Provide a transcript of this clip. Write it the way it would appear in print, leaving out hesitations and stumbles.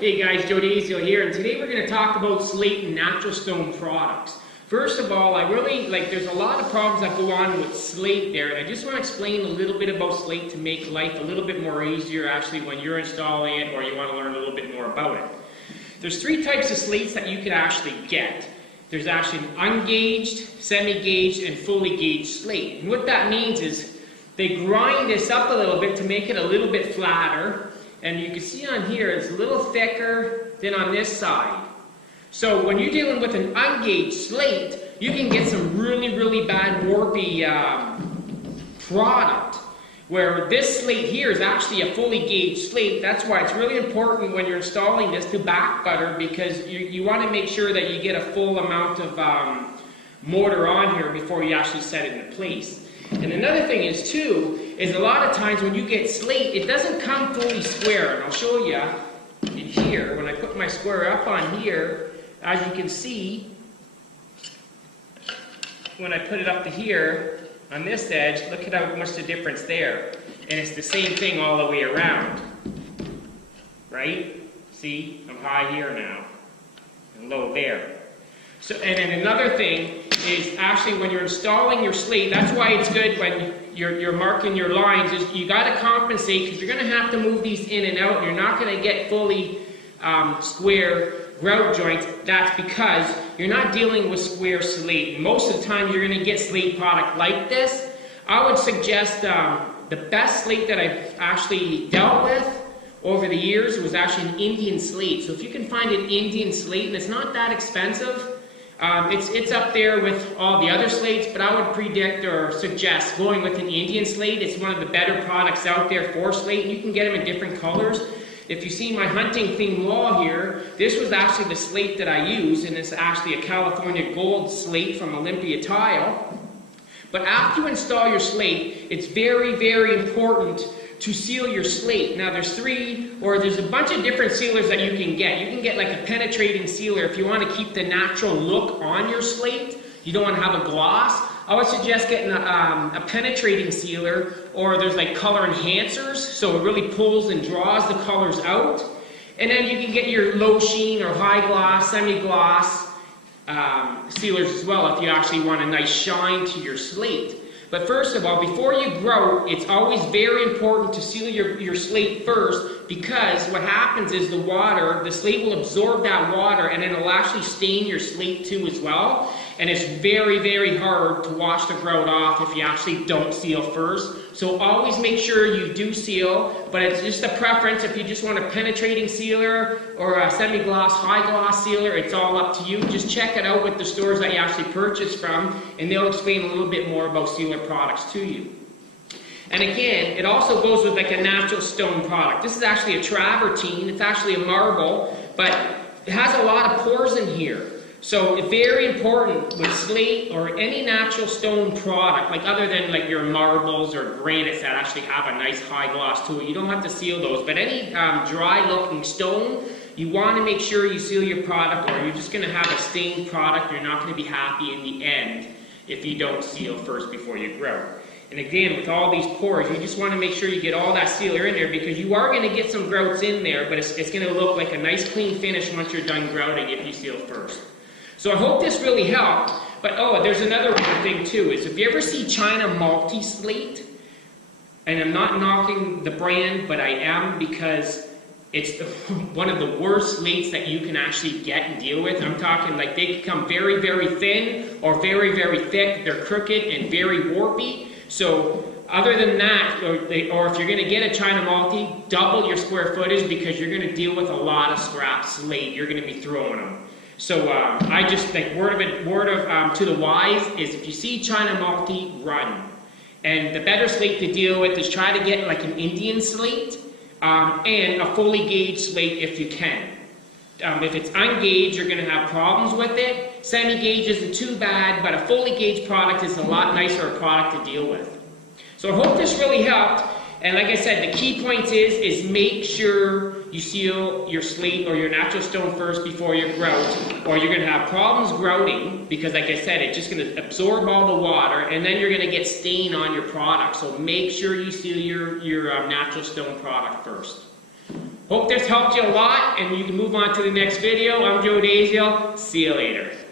Hey guys, Joe D'Azio here, and today we're going to talk about Slate and natural stone products. First of all, there's a lot of problems that go on with Slate there, and I just want to explain a little bit about Slate to make life a little bit more easier actually when you're installing it or you want to learn a little bit more about it. There's three types of slates that you can actually get. There's actually an ungauged, semi-gauged, and fully gauged slate. And what that means is they grind this up a little bit to make it a little bit flatter. And you can see on here it's a little thicker than on this side. So when you're dealing with an ungauged slate, you can get some really bad warpy product. Where this slate here is actually a fully gauged slate. That's why it's really important when you're installing this to back butter, because you want to make sure that you get a full amount of mortar on here before you actually set it into place. And another thing is too, is a lot of times when you get slate, it doesn't come fully square. And I'll show you in here, when I put my square up on here, as you can see, when I put it up to here, on this edge, look at how much the difference there. And it's the same thing all the way around. Right? See? I'm high here now. And low there. So, and then another thing is actually when you're installing your slate, that's why it's good when you're marking your lines, is you got to compensate, because you're going to have to move these in and out, and you're not going to get fully square grout joints. That's because you're not dealing with square slate. Most of the time you're going to get slate product like this. I would suggest the best slate that I've actually dealt with over the years was actually an Indian slate. So if you can find an Indian slate, and it's not that expensive, it's up there with all the other slates, but I would predict or suggest going with an Indian slate. It's one of the better products out there for slate. You can get them in different colors. If you see my hunting theme wall here, this was actually the slate that I used, and it's actually a California Gold slate from Olympia Tile. But after you install your slate, it's very important to seal your slate. Now there's a bunch of different sealers that you can get. You can get like a penetrating sealer if you want to keep the natural look on your slate. You don't want to have a gloss. I would suggest getting a penetrating sealer, or there's like color enhancers, so it really pulls and draws the colors out. And then you can get your low sheen or high gloss, semi-gloss sealers as well if you actually want a nice shine to your slate. But first of all, before you grout, it's always very important to seal your slate first, because what happens is the slate will absorb that water, and it'll actually stain your slate too as well. And it's very hard to wash the grout off if you actually don't seal first. So always make sure you do seal, but it's just a preference. If you just want a penetrating sealer or a semi-gloss, high-gloss sealer, it's all up to you. Just check it out with the stores that you actually purchase from, and they'll explain a little bit more about sealer products to you. And again, it also goes with like a natural stone product. This is actually a travertine. It's actually a marble, but it has a lot of pores in here. So it's very important with slate or any natural stone product, like other than like your marbles or granites that actually have a nice high gloss to it. You don't have to seal those, but any dry looking stone, you want to make sure you seal your product, or you're just going to have a stained product. You're not going to be happy in the end if you don't seal first before you grout. And again, with all these pores, you just want to make sure you get all that sealer in there, because you are going to get some grouts in there, but it's going to look like a nice clean finish once you're done grouting if you seal first. So I hope this really helped. But there's another thing too, is if you ever see China multi-slate, and I'm not knocking the brand, but I am, because it's one of the worst slates that you can actually get and deal with. I'm talking like they become very thin or very thick. They're crooked and very warpy. So other than that, or if you're going to get a China multi, double your square footage, because you're going to deal with a lot of scrap slate. You're going to be throwing them. So I just think word of to the wise is, if you see China multi, run. And the better slate to deal with is try to get like an Indian slate and a fully gauged slate if you can. If it's ungauged, you're going to have problems with it. Semi-gauge isn't too bad, but a fully gauged product is a lot nicer product to deal with. So I hope this really helped. And like I said, the key point is make sure you seal your slate or your natural stone first before you grout, or you're going to have problems grouting, because like I said, it's just going to absorb all the water, and then you're going to get stain on your product. So make sure you seal your natural stone product first. Hope this helped you a lot, and you can move on to the next video. I'm Joe Daziel. See you later.